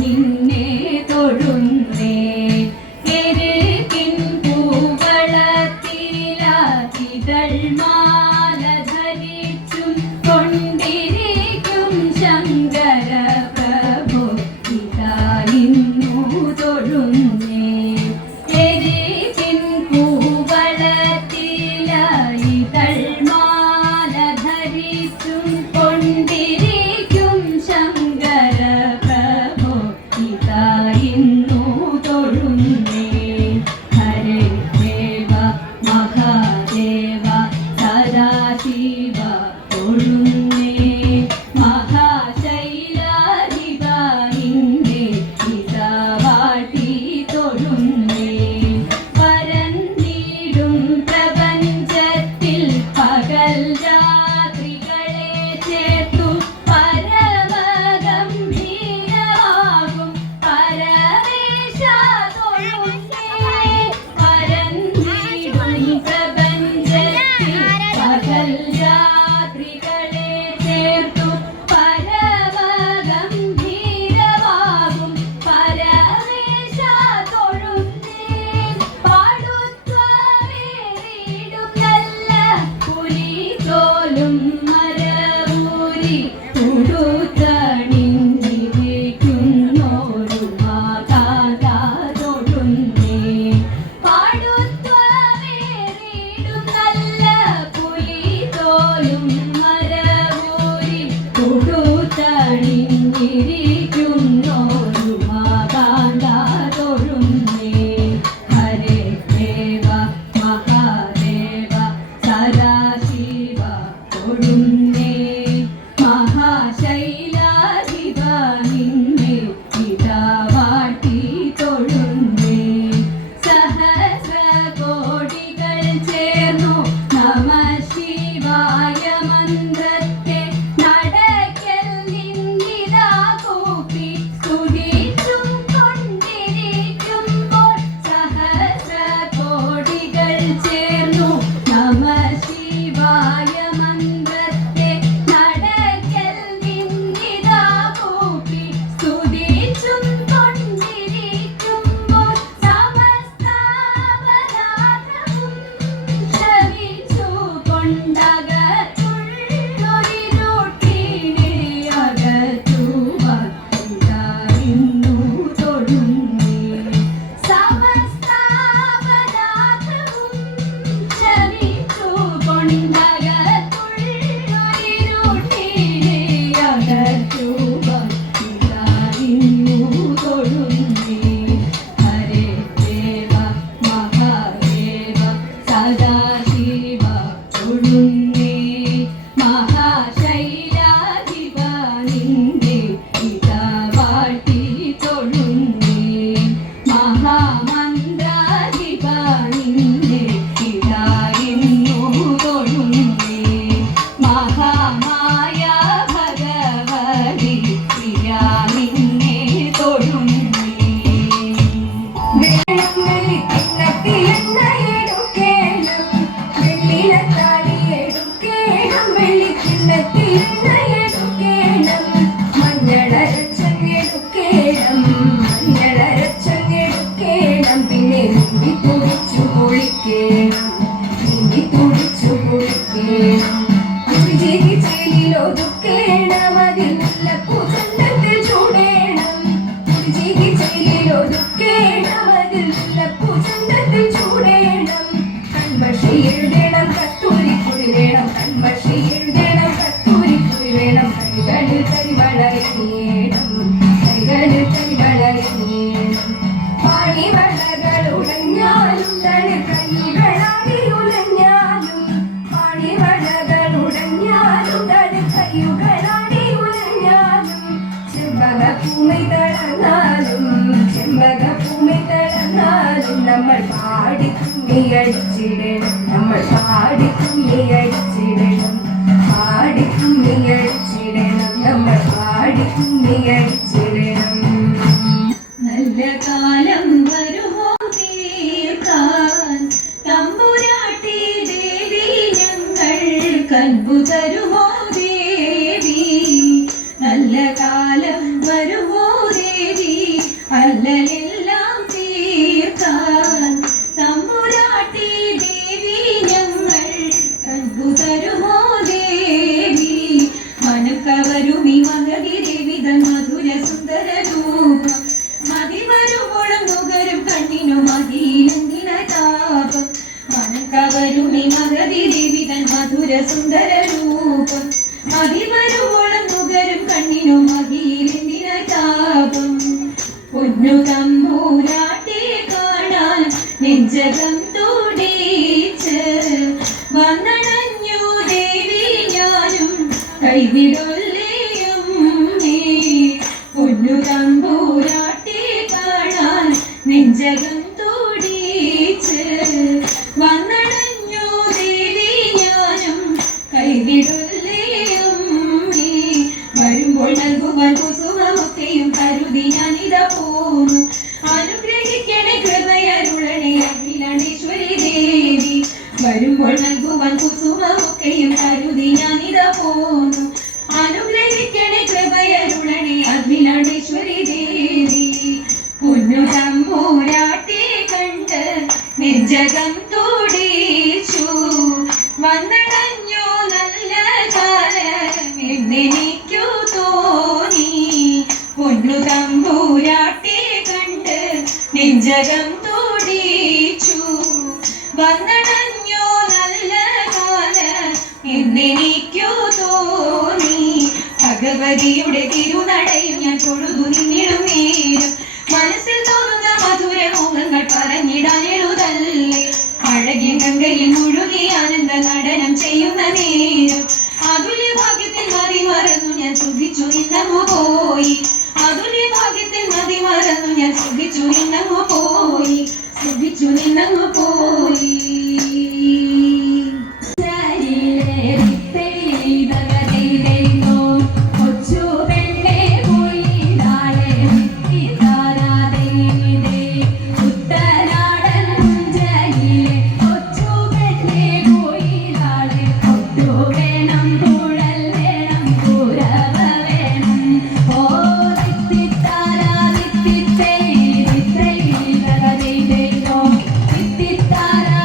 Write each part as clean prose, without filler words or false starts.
നിന്നെ തൊഴുന്നേ നമ്മൾ പാടി കുമ്മിയടിച്ചിടണം നമ്മൾ പാടി കുമ്മിയടിച്ചിടണം പാടി കുമ്മിയടിച്ചിടണം നമ്മൾ പാടി കുമ്മിയടിച്ചിടണം നല്ല കാലം വരുമോ തീർക്കാൻ തമ്പുരാട്ടി ദേവി ഞങ്ങൾ കൽബു തരുമോ ദേവി നല്ല കാലം വരുമോ ദേവി അല്ലലെല്ലാം തീർക്കാൻ തമ്പുരാട്ടി ദേവി ഞങ്ങൾ കൽബു തരുമോ ദേവി മനക്കവരുമി മഹതി ദേവിതൻ മധുര സുന്ദര രൂപം മതിവരുമ്പോഴും നുകരും കണ്ണിനു മതിയിലെന്തിന താപം മനക്കവരുമി മഹതി ദേവിതൻ മധുര സുന്ദര രൂപം മതിവരുമ്പോഴും നുകരും കണ്ണിനു മതിയിലെന്തിന താപം പൊന്നു തമ്പൂരാട്ടി കാണാൻ നെഞ്ചകം തുടിച്ച് വന്നണഞ്ഞു ദേവി ഞാനും കൈവിടൊല്ലേയും പൊന്നു തമ്പൂരാട്ടി കാണാൻ നെഞ്ചകം തുടിച്ച് വന്നണഞ്ഞു ദേവി ഞാനും കൈവിടൊല്ലേയും വരുമ്പോൾ നൽകുവാൻ കുസുമമൊക്കെയും കരുതി ഞാനിതാ പോന്നു അനുഗ്രഹിക്കണേ കൃപയരുളണേ അഖിലാണ്ടേശ്വരി ദേവി വരുമ്പോൾ നൽകുവാൻ കുസുമമൊക്കെയും കരുതി ഞാനിതാ പോന്നു അനുഗ്രഹിക്കണേ കൃപയരുളണേ അഖിലാണ്ടേശ്വരി ദേവി പൊന്നു തമ്പൂരാട്ടി കണ്ട് നെഞ്ചകം തുടിച്ചു വന്നടഞ്ഞു നല്ല കാലം എന്നെനിക്കു തോന്നി പൊന്നു തമ്പൂരാട്ടി കണ്ട് നെഞ്ചകം തുടിച്ചു വന്നടഞ്ഞു നല്ല കാലം എന്നെനിക്കു തോന്നി ഭഗവതിയുടെ തിരുനടയിൽ ഞാൻ തൊഴുതു നിന്നിടും നേരം മനസ്സിൽ തോന്നുന്ന മധുര മോഹങ്ങൾ പറഞ്ഞിടാൻ എഴുതല്ലേ അഴകിൻ ഗംഗയിൽ മുഴുകി ആനന്ദ നടനം ചെയ്യുന്ന നേരം അതുല്യ ഭാഗ്യത്തിൽ മതി മറന്നു ഞാൻ സുഖിച്ചു ഇന്നങ്ങു പോയി അതുല്യ ഭാഗ്യത്തിൽ മതി മറന്നു ഞാൻ സുഖിച്ചു ഇന്നങ്ങു പോയി സുഖിച്ചു നിന്നങ്ങു പോയി ിത്താരാ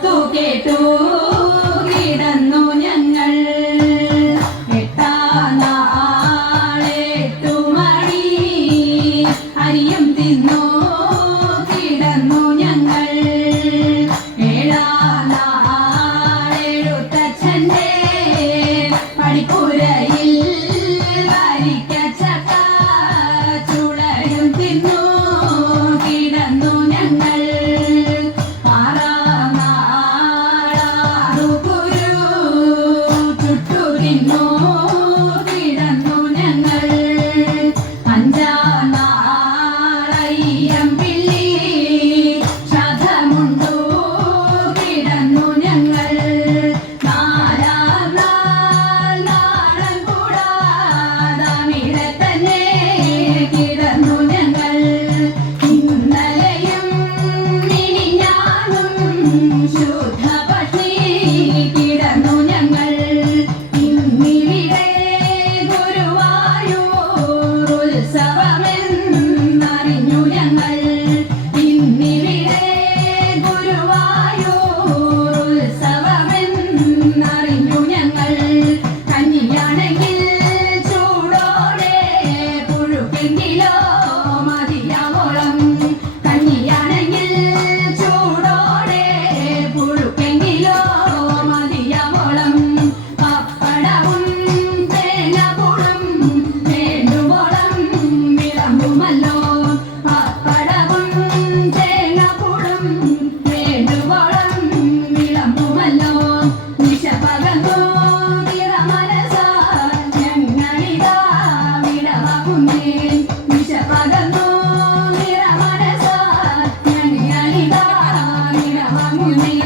ഓർത്തു കേട്ടു കിടന്നു ഞങ്ങൾ 8-ാം നാൾ 8 മണി അരിയും തിന്നു കിടന്നു ഞങ്ങൾ 7-ാം നാൾ എഴുത്തച്ഛൻ്റെ പടിപ്പുരയിൽ വരിക്കച്ചക്ക ചുളയും തിന്നു കിടന്നു ഞങ്ങൾ 6-ാം നാൾ 6 കുരു ചുട്ടു തിന്നു കിടന്നു ഞങ്ങൾ 5-ാം നാൾ അയ്യമ്പിള്ളി ശ്രാദ്ധമുണ്ടു കിടന്നു ഞങ്ങൾ 4-ാം നാൾ നാടൻ കൂടാതെ തന്നെ കിടന്നു ഞങ്ങൾ ഇന്നലെയും മിനിഞ്ഞാന്നും ശുദ്ധ പക്ഷി കിടന്നു ഞങ്ങൾ ഇന്നിവിടെ ഗുരുവായൂർ ഉത്സവമെന്നറിഞ്ഞു ഞങ്ങൾ ഇന്നിവിടെ ഗുരുവായൂർ ഉത്സവമെന്നറിഞ്ഞു ഞങ്ങൾ കന്നിയാണെങ്കിൽ ചൂടോടെ പുഴുക്കെങ്കിലോ മതിയാവോളം കന്നിയാണെങ്കിൽ ചൂടോടെ പുഴുക്കെങ്കിലോ മതിയാവോളം പപ്പടവും തേങ്ങാപ്പൂളും വേണ്ടുവോളം വിളമ്പുമല്ലോ പപ്പടവും തേങ്ങാപ്പൂളും വേണ്ടുവോളം വിളമ്പുമല്ലോ നിശപകന്നു നിറമനസാ ഞങ്ങളിതാ വിടവാകുന്നേ നിശപകന്നു നിറമനസാ ഞങ്ങളിതാ വിടവാകുന്നേ